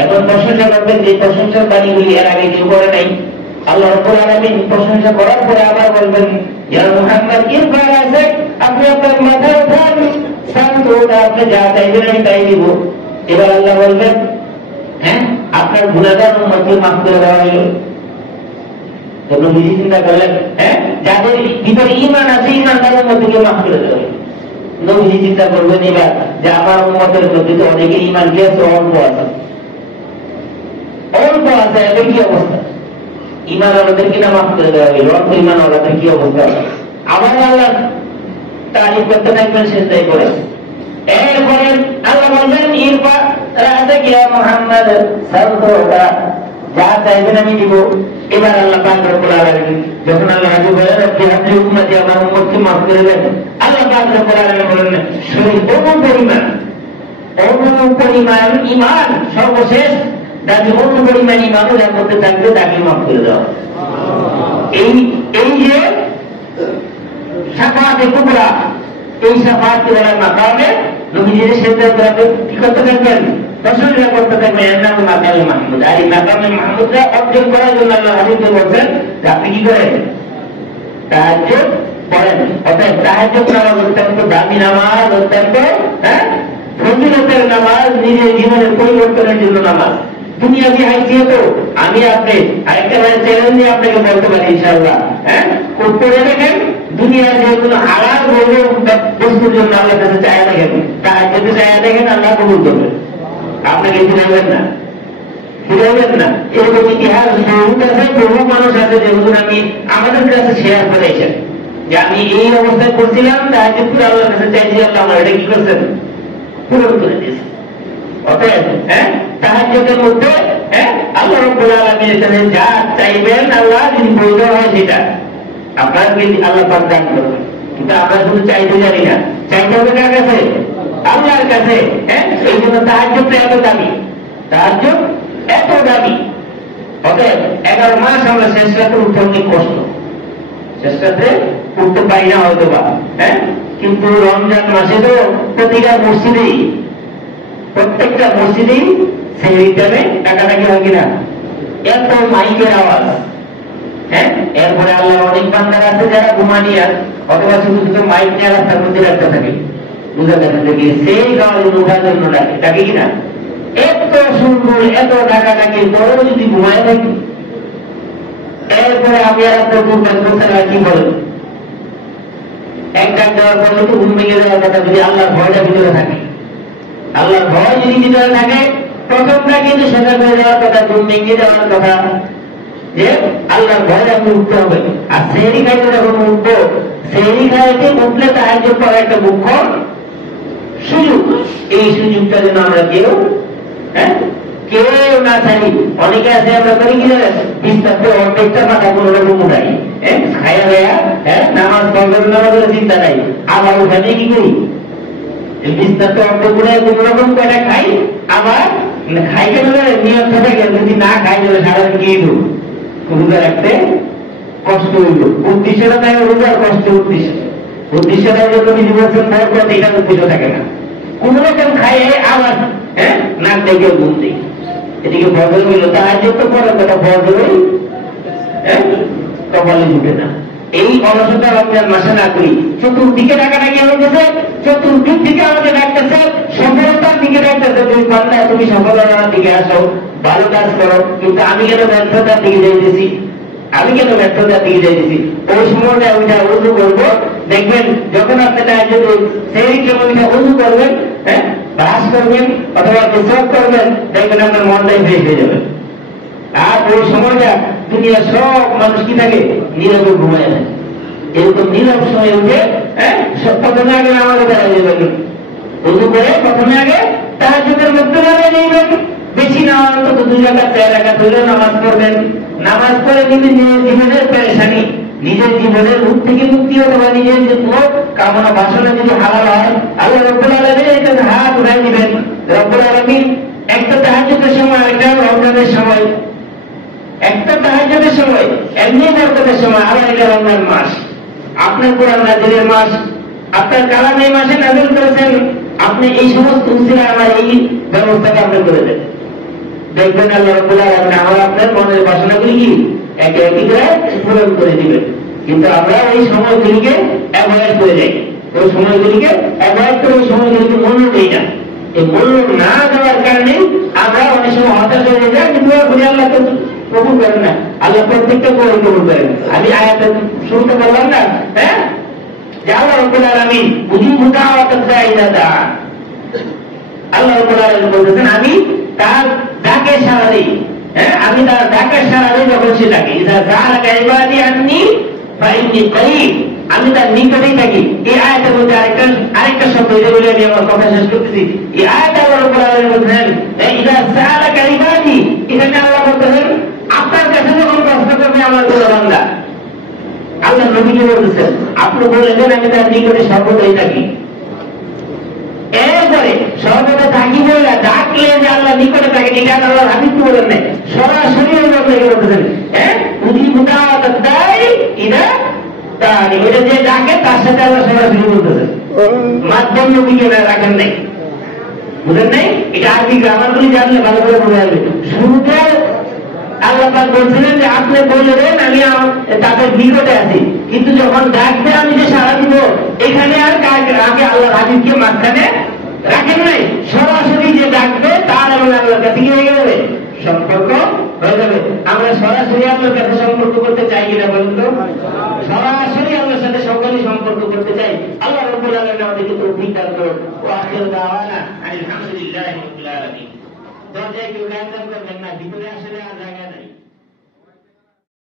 এখন প্রশংসা করবেন যে প্রশংসার বাণীগুলি এর আগে কেউ করে নাই। আল্লাহ রাব্বুল আলামিন প্রশংসা করার পরে আবার বলবেন, ইয়া মুহাম্মদ ইরফা রাসাক, আপনি আপনার মাথা উঠান, শান্ত আপনি যা চাইবেন আমি তাই দিব। এবার আল্লাহ বলবেন, আপনার গুনাহগার উম্মতকে মাফ করে দেওয়া হলো। তো নবীজি চিন্তা করলেন, যাদের ভিতরে ঈমান আছে ঈমানদার উম্মতকে মাফ করে দেওয়া হলো। নবীজি চিন্তা করবেন এবার যে আমার উম্মতের প্রতি তো অনেকে ঈমান কি আছে? অল্প আছে, অল্প আছে, এদের কি অবস্থা? ঈমান ওদের কিনা মাফ করে দেওয়া হলো, অল্প ঈমান ওদের কি অবস্থা? আবার আল্লাহ তারিফ করতে থাকবেন সেজদায় করে। এরপরে আল্লাহ বলবেন, ইরফা রাসাক ইয়া মুহাম্মদ, সালতোকা যা চাইবেন আমি দিব। এবার আল্লাহ পাক রব্বুল আলামিন যখন আল্লাহ রাজি বলেন, রব্বি হাবলি উম্মতি, আমার উম্মতকে মাফ করে দেন, আল্লাহ পাক রব্বুল আলামিন বলেন, সেই পরিমাণ ঈমান সর্বশেষ যার যত পরিমাণ ঈমানও যার মধ্যে থাকবে তাকে মাফ করে দেওয়া। এই যে শাফাআতে কুবরা, এই শাফাআতে বলার মাকামে নবীজি সেজদা করে কি করতে থাকবেন? প্রশংসা করতে থাকবেন, এর নাম মাকামে মাহমুদ। আর এই মাকামে মাহমুদরা অর্জন করার জন্য আল্লাহ হাবিবকে বলছেন যে আপনি কি করেন? তাহাজ্জুদ পড়েন। অর্থাৎ তাহাজ্জুদ নামাজ অত্যন্ত দামি নামাজ, অত্যন্ত ফজিলতের নামাজ, নিজের জীবনের পরিবর্তনের জন্য নামাজ। দুনিয়াবি হাইসিয়ত আমি আপনি আরেকটা চ্যালেঞ্জ দিয়ে আপনাকে বলতে পারি ইনশাআল্লাহ, উত্তরে দেখেন দুনিয়ার যে কোনো হালাল বৈধ বস্তুর জন্য আল্লাহর কাছে চায়া দেখেন, তাহাজ্জুদে চায়া দেখেন, আল্লাহ কবুল করবেন। আপনাকে ফিরাবেন না, ফিরাবেন না। এরকম ইতিহাস বহুত আছে, বহু মানুষ আছে যেগুলো আমি আমাদের কাছে শেয়ার করেছেন যে আমি এই অবস্থায় করছিলাম, তাহাজ্জুদ করে আল্লাহর কাছে চাইছি, আল্লাহ আমার এটা কি করছেন? পূরণ করে দিয়েছেন। অতএব তাহাজ্জুদের মধ্যে আল্লাহ রাব্বুল আলামিন এখানে যা চাইবেন আল্লাহ যদি বৈধ হয় সেটা আপনাকে আল্লাহ পাক দান করবেন। কিন্তু আমরা শুধু চাইতে জানি না, চাইতে হবে কার কাছে? আল্লাহর কাছে। এই জন্য তাহাজ্জুদটা এত দামি, তাহাজ্জুদ এত দামি। অতএব 11 মাস আমরা শেষ রাতে উঠতে অনেক কষ্ট, শেষ রাতে উঠতে পারি না হয়তো বা, কিন্তু রমজান মাসে তো প্রতিটা মসজিদেই, প্রত্যেকটা মসজিদেই সেই রিটার্নে টাকাটাকি হয় কিনা? এত মাইকের আওয়াজ। এরপরে আল্লাহ অনেক বান্দার আছে যারা ঘুমানিয়া অথবা শুধু শুধু মাইক নিয়ে রাস্তার মধ্যে রাখতে থাকে, বুঝা দেখা থেকে সেই গাড়ি উঠার জন্য ডাকে, ডাকে কিনা? এত সুন্দর, এত টাকাটাকির পরেও যদি ঘুমায় থাকি, এরপরে আমি আর আপনার কি বলেন? এক ডাক দেওয়ার পর তো ঘুম ভেঙে যাওয়ার কথা, যদি আল্লাহর ভয়টা ভিতরে থাকে, আল্লাহর ভয় যদি ভিতরে থাকে, প্রথমটা কিন্তু সেটা হয়ে যাওয়ার কথা, ঘুম ভেঙে যাওয়ার কথা, যে আল্লাহর ভয় আপনি উঠতে হবে। আর সেহরি খাইতে যখন উঠবো, সেহরি খাইতে উঠলে তাহাজ্জুদ পড়ার একটা মুখ্য সুযোগ, এই সুযোগটা যেন আমরা কেউ না ছাড়ি। অনেকে আছে আমরা করি কি জানেন, বিস্তারিত অর্ধেকটা মাথা কোনো রকম উঠাই, খাইয়া দেয়া, নামাজ ফজর নামাজের চিন্তা নাই, আবার ওখানে কি করি বিস্তারিত অর্ধেক উঠে কোন রকম কয়টা খাই, আবার খাই কেন নিয়ম থাকে, যদি না খাই তাহলে সারাদিন গিয়ে দেবো, রোজা রাখতে কষ্ট হইল। উদ্দেশ্যটা থাকে রোজার কষ্ট, উদ্দেশ্যটা হলো তুমি বলছেন বরকত, এটা উদ্দেশ্য থাকে না। কোন রকম খাইয়ে আবার নাক দেখে ঘুম দিই, এদিকে ফজর হইল, তাহাজ্জুদ তো পরের কথা, ফজরই কপালে জুটে না। এই অলসতা রমজান মাসে না করি, চতুর্দিকে ডাকাডাকি হইতেছে, চতুর্দিক থেকে আমাদের ডাকতেছে, সফলতার দিকে ডাকতেছে, তুমি পারলে তুমি সফলতার দিকে আসো, ভালো কাজ করো। কিন্তু আমি কেন ব্যর্থতার দিকে যাইতেছি, আমি কেন ব্যর্থতার দিকে যাইতেছি? ওই সময়টা ওইটা উজু করবো, দেখবেন যখন আপনি সেই কেমনটা উজু করবেন, ব্রাশ করবেন অথবা বিসওয়াক করবেন, দেখবেন আপনার মনটাই ফ্রেশ হয়ে যাবে। আর ওই সময়টা দুনিয়ার সব মানুষ কি থাকে, নীরবে ঘুমায় না। এরকম নীরব সময় উঠে প্রথমে আগে নামাজে দাঁড়িয়ে যাবেন, উজু করে প্রথমে আগে তাহাজ্জুদের মধ্যে দাঁড়িয়ে নেবেন। বেশি না অন্তত 2 রাকাত 4 রাকাত হলেও নামাজ পড়বেন। নামাজ পড়ে কিন্তু নিজের জীবনের পেরেশানি, নিজের জীবনের রূপ থেকে মুক্তি হতে হবে। নিজের যে কামনা বাসনা যদি হালাল হয়, আল্লাহ রব্বুল আলামিন এর কাছে হাত উঠাই দিবেন। রব্বুল আলামিন একটা তাহাজ্জুদের সময়, একটা রমজানের সময়, একটা তাহাজ্জুদের সময়, এমনি বরকতের সময়, আবার এটা রমজান মাস, আপনার কোরআন নাযিলের মাস, আপনার কালাম এই মাসে নাযিল করেছেন। আপনি এই সমস্ত উসিলা আমার এই ব্যবস্থাটা আপনি করে দেন, দেখবেন আল্লাহ রাব্বুল আলামিন আমার আপনার মনের বাসনাগুলি কি একে একে করে পূরণ করে দিবেন। কিন্তু আমরা ওই সময়গুলিকে অ্যাভয়েড করে যাই, ওই সময়গুলিকে অ্যাভয়েড করে ওই সময়গুলিকে মূল্য দিই না। এই মূল্য না দেওয়ার কারণে আমরা অনেক সময় হতাশ হয়ে যাই, কিন্তু আল্লাহ তো কবুল করেন না। আল্লাহ প্রত্যেকটা কবুল করেন। আমি আয়াতে শুনতে বললাম না, যে আল্লাহ রাব্বুল আলামিন উজিবু দাওয়াতাদ দাঈ ইযা দাআন। আল্লাহ রাব্বুল আলামিন বলতেছেন আমি তার ডাকে সাড়া দিই, আমি তার ডাকে সাড়া দিই যখন সে ডাকে। ইযা সাআলাকা ইবাদি আন্নী ফাইন্নী করিব, আমি তার নিকটেই থাকি। এই আয়াতের মধ্যে আরেকটা শব্দ বলে আমি আমার কথা শেষ করতেছি। এই আয়াতে আল্লাহ রাব্বুল আলামিন বলছেন ইযা সাআলাকা ইবাদি, এখানে আল্লাহ বলতেছেন আপনার কাছে যখন প্রশ্ন করবে আমার কোন বান্দা, আল্লাহ নবীকে বলতেছেন আপনি বলেছেন আমি তার নিকটে সর্বদাই থাকি। এরপরে সর্বদা থাকি বলে ডাকলে যে আল্লাহ নিকটে থাকেন, এটা আল্লাহ হাদিস বলেন নাই, সরাসরি বলতেছেন উজিবু দাওয়াতাদ দাঈ ইযা দাআন। এটা যে ডাকে তার সাথে আল্লাহ সরাসরি বলতেছেন, মাধ্যম নবীকে রাখেন নাই, বুঝেন নাই? এটা আরবি গ্রামারগুলি জানলে ভালো করে বোঝা যাবে। শুরুতে আল্লাহ পাক বলছিলেন যে আপনি বললেন আমি তাদের নিকটে আছি, কিন্তু যখন ডাকবে আমি যে সাড়া দিব, এখানে আর আগে আল্লাহ হাবিবকে মাঝখানে রাখেন নাই। সরাসরি যে ডাকবে তার এবং আল্লাহর কাছে কি হয়ে যাবে, সম্পর্ক হয়ে যাবে। আমরা সরাসরি আল্লাহর কাছে সম্পর্ক করতে চাই কিনা বলুন তো? সরাসরি আল্লাহর সাথে সকলেই সম্পর্ক করতে চাই। আল্লাহ রাব্বুল আলামিন আমাদেরকে তৌফিক দান করুন। ওয়া আখিরু দাওয়ানা আলহামদুলিল্লাহি রাব্বিল আলামিন। দরজায় কেউ গান করবেন না, ভিতরে আসলে আর